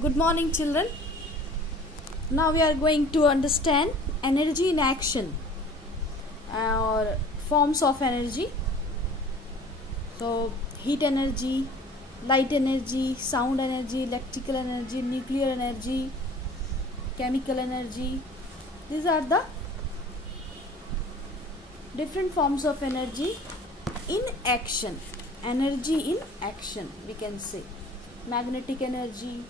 Good morning, children. Now we are going to understand energy in action or forms of energy. So, heat energy, light energy, sound energy, electrical energy, nuclear energy, chemical energy. These are the different forms of energy in action. Energy in action, we can say. Magnetic energy,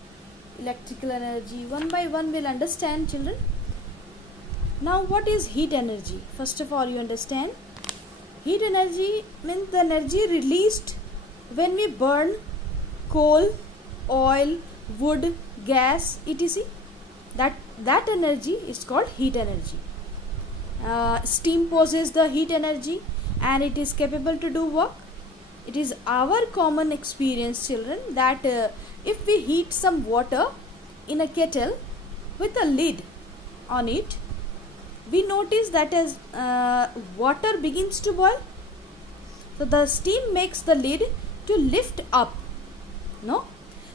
electrical energy. One by one we'll understand, children. Now what is heat energy? First of all, you understand heat energy means the energy released when we burn coal, oil, wood, gas, etc. That energy is called heat energy. Steam possesses the heat energy and it is capable to do work. It is our common experience, children, that if we heat some water in a kettle with a lid on it, we notice that as water begins to boil, so the steam makes the lid to lift up. No?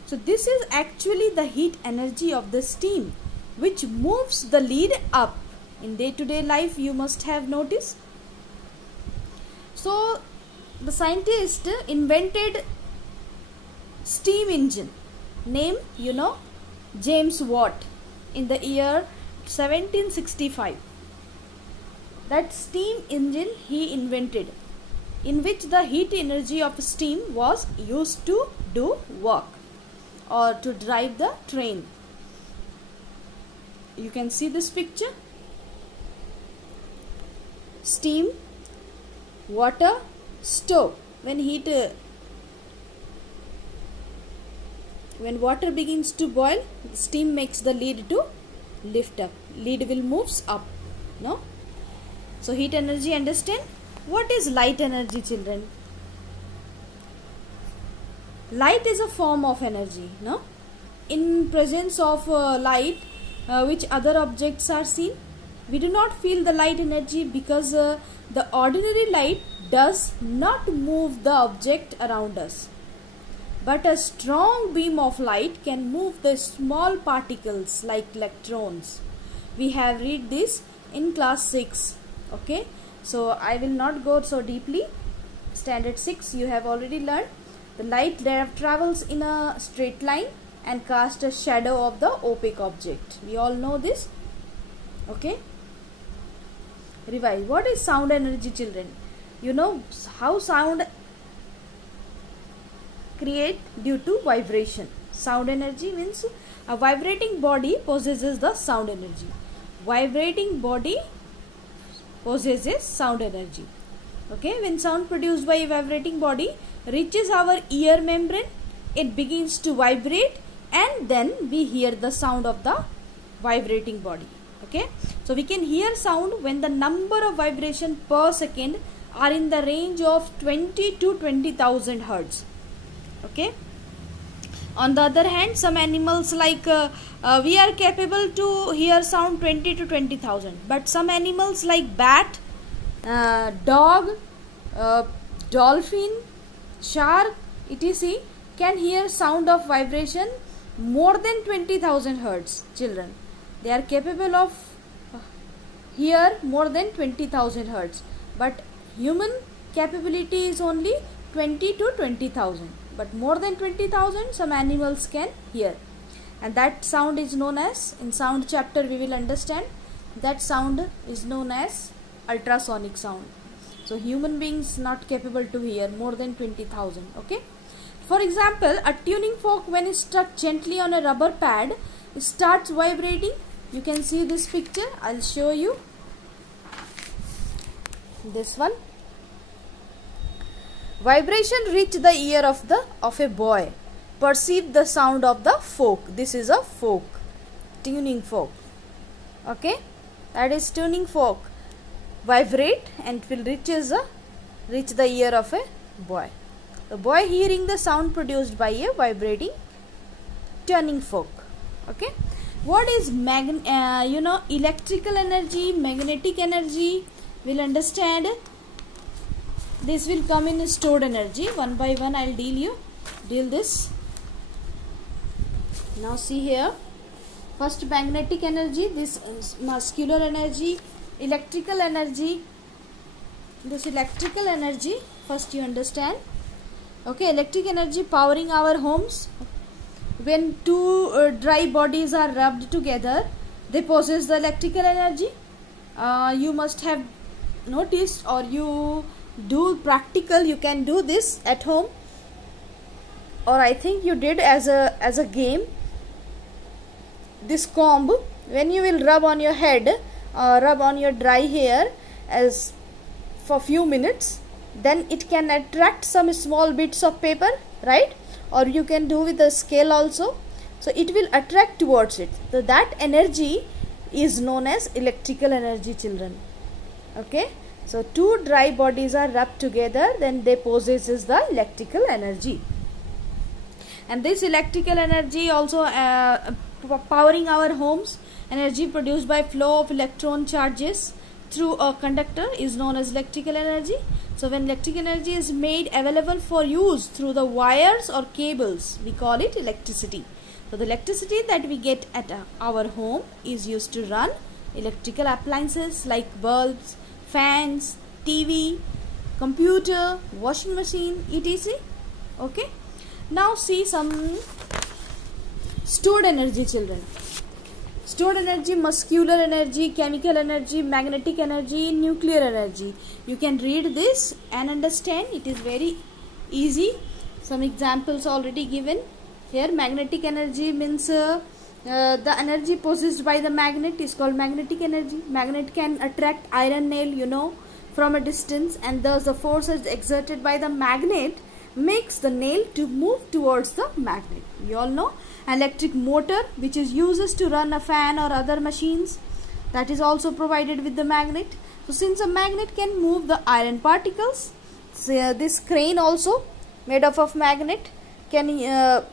So this is actually the heat energy of the steam which moves the lid up. In day-to-day life you must have noticed. So the scientist invented steam engine, name James Watt, in the year 1765. That steam engine he invented, in which the heat energy of steam was used to do work or to drive the train. You can see this picture. Steam, water, stove. When water begins to boil, the steam makes the lid to lift up. Lid will moves up. No? So heat energy, understand? What is light energy, children? Light is a form of energy. No? In presence of light, which other objects are seen, we do not feel the light energy because the ordinary light does not move the object around us. But a strong beam of light can move the small particles like electrons. We have read this in class 6. Okay. So I will not go so deeply. Standard 6 you have already learned. The light travels in a straight line and casts a shadow of the opaque object. We all know this. Okay. Revise. What is sound energy, children? You know how sound create due to vibration. Sound energy means a vibrating body possesses the sound energy. Vibrating body possesses sound energy. Okay, when sound produced by a vibrating body reaches our ear membrane, it begins to vibrate and then we hear the sound of the vibrating body. Okay, so we can hear sound when the number of vibration per second are in the range of 20 to 20,000 hertz. Okay. On the other hand, some animals like we are capable to hear sound 20 to 20,000, but some animals like bat, dog, dolphin, shark, etc. can hear sound of vibration more than 20,000 hertz. Children, they are capable of hear more than 20,000 hertz, but human capability is only 20 to 20,000. But more than 20,000 some animals can hear, and that sound is known as, in sound chapter we will understand, that sound is known as ultrasonic sound. So human beings not capable to hear more than 20,000. Okay. For example, a tuning fork when struck gently on a rubber pad starts vibrating. You can see this picture. I'll show you this one. Vibration reached the ear of a boy. Perceive the sound of the fork. This is a fork, tuning fork. Okay, that is tuning fork. Vibrate and it will reach the ear of a boy. The boy hearing the sound produced by a vibrating tuning fork. Okay. What is electrical energy, magnetic energy? We'll understand. This will come in stored energy. One by one I'll deal this. Now see here, first magnetic energy, this muscular energy, electrical energy. This electrical energy, first you understand. Okay, electric energy powering our homes. When two dry bodies are rubbed together, they possess the electrical energy. You must have noticed, or you do practical, you can do this at home, or I think you did as a game. This comb, when you will rub on your head, rub on your dry hair as for few minutes, then it can attract some small bits of paper, right? Or you can do with a scale also, so it will attract towards it. So that energy is known as electrical energy, children. Okay, so two dry bodies are rubbed together, then they possesses the electrical energy. And this electrical energy also powering our homes. Energy produced by flow of electron charges through a conductor is known as electrical energy. So when electric energy is made available for use through the wires or cables, we call it electricity. So the electricity that we get at our home is used to run electrical appliances like bulbs, fans, TV, computer, washing machine, etc. Okay. Now see some stored energy, children. Stored energy, muscular energy, chemical energy, magnetic energy, nuclear energy. You can read this and understand. It is very easy. Some examples already given here. Magnetic energy means the energy possessed by the magnet is called magnetic energy. Magnet can attract iron nail, from a distance, and thus the force exerted by the magnet makes the nail to move towards the magnet. We all know. Electric motor, which is used to run a fan or other machines, that is also provided with the magnet. So since a magnet can move the iron particles, so this crane also made up of magnet can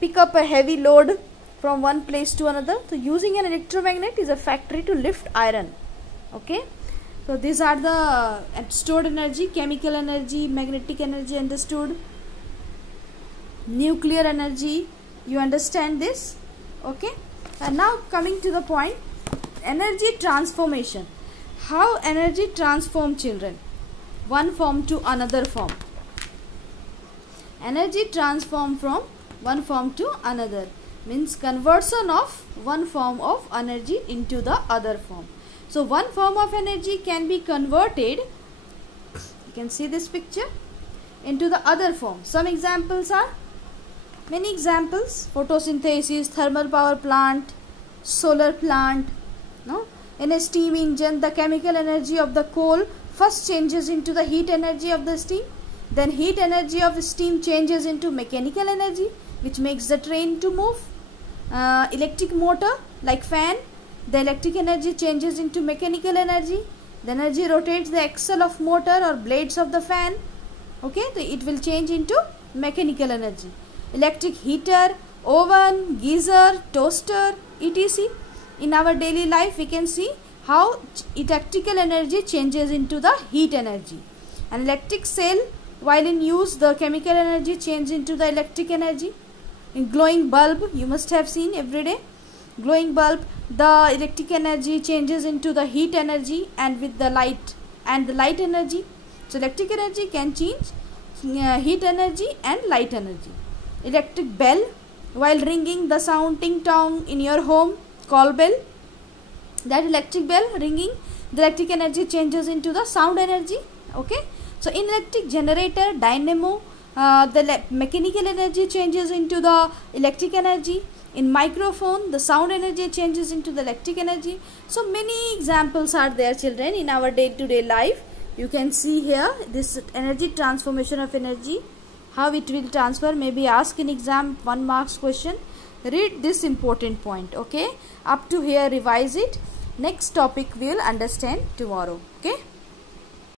pick up a heavy load from one place to another. So using an electromagnet is a factory to lift iron. Okay, so these are the stored energy. Chemical energy, magnetic energy understood. Nuclear energy, you understand this. Okay, and now coming to the point, energy transformation. How energy transform, children? One form to another form. Energy transform from one form to another means conversion of one form of energy into the other form. So one form of energy can be converted, you can see this picture, into the other form. Some examples are, many examples: photosynthesis, thermal power plant, solar plant. In a steam engine, the chemical energy of the coal first changes into the heat energy of the steam. Then heat energy of steam changes into mechanical energy, which makes the train to move. Electric motor like fan, the electric energy changes into mechanical energy. The energy rotates the axle of motor or blades of the fan. Okay, so it will change into mechanical energy. Electric heater, oven, geyser, toaster, etc. In our daily life, we can see how electrical energy changes into the heat energy. An electric cell, while in use, the chemical energy changes into the electric energy. In glowing bulb, you must have seen every day. Glowing bulb, the electric energy changes into the heat energy and with the light and the light energy. So electric energy can change heat energy and light energy. Electric bell, while ringing, the sound ting tong in your home, call bell. That electric bell ringing, the electric energy changes into the sound energy. Okay, so in electric generator, dynamo, the mechanical energy changes into the electric energy. In microphone, the sound energy changes into the electric energy. So many examples are there, children, in our day-to-day life. You can see here this energy transformation of energy, how it will transfer, maybe ask in exam 1 marks question. Read this important point. Okay, up to here revise it. Next topic we will understand tomorrow. Okay.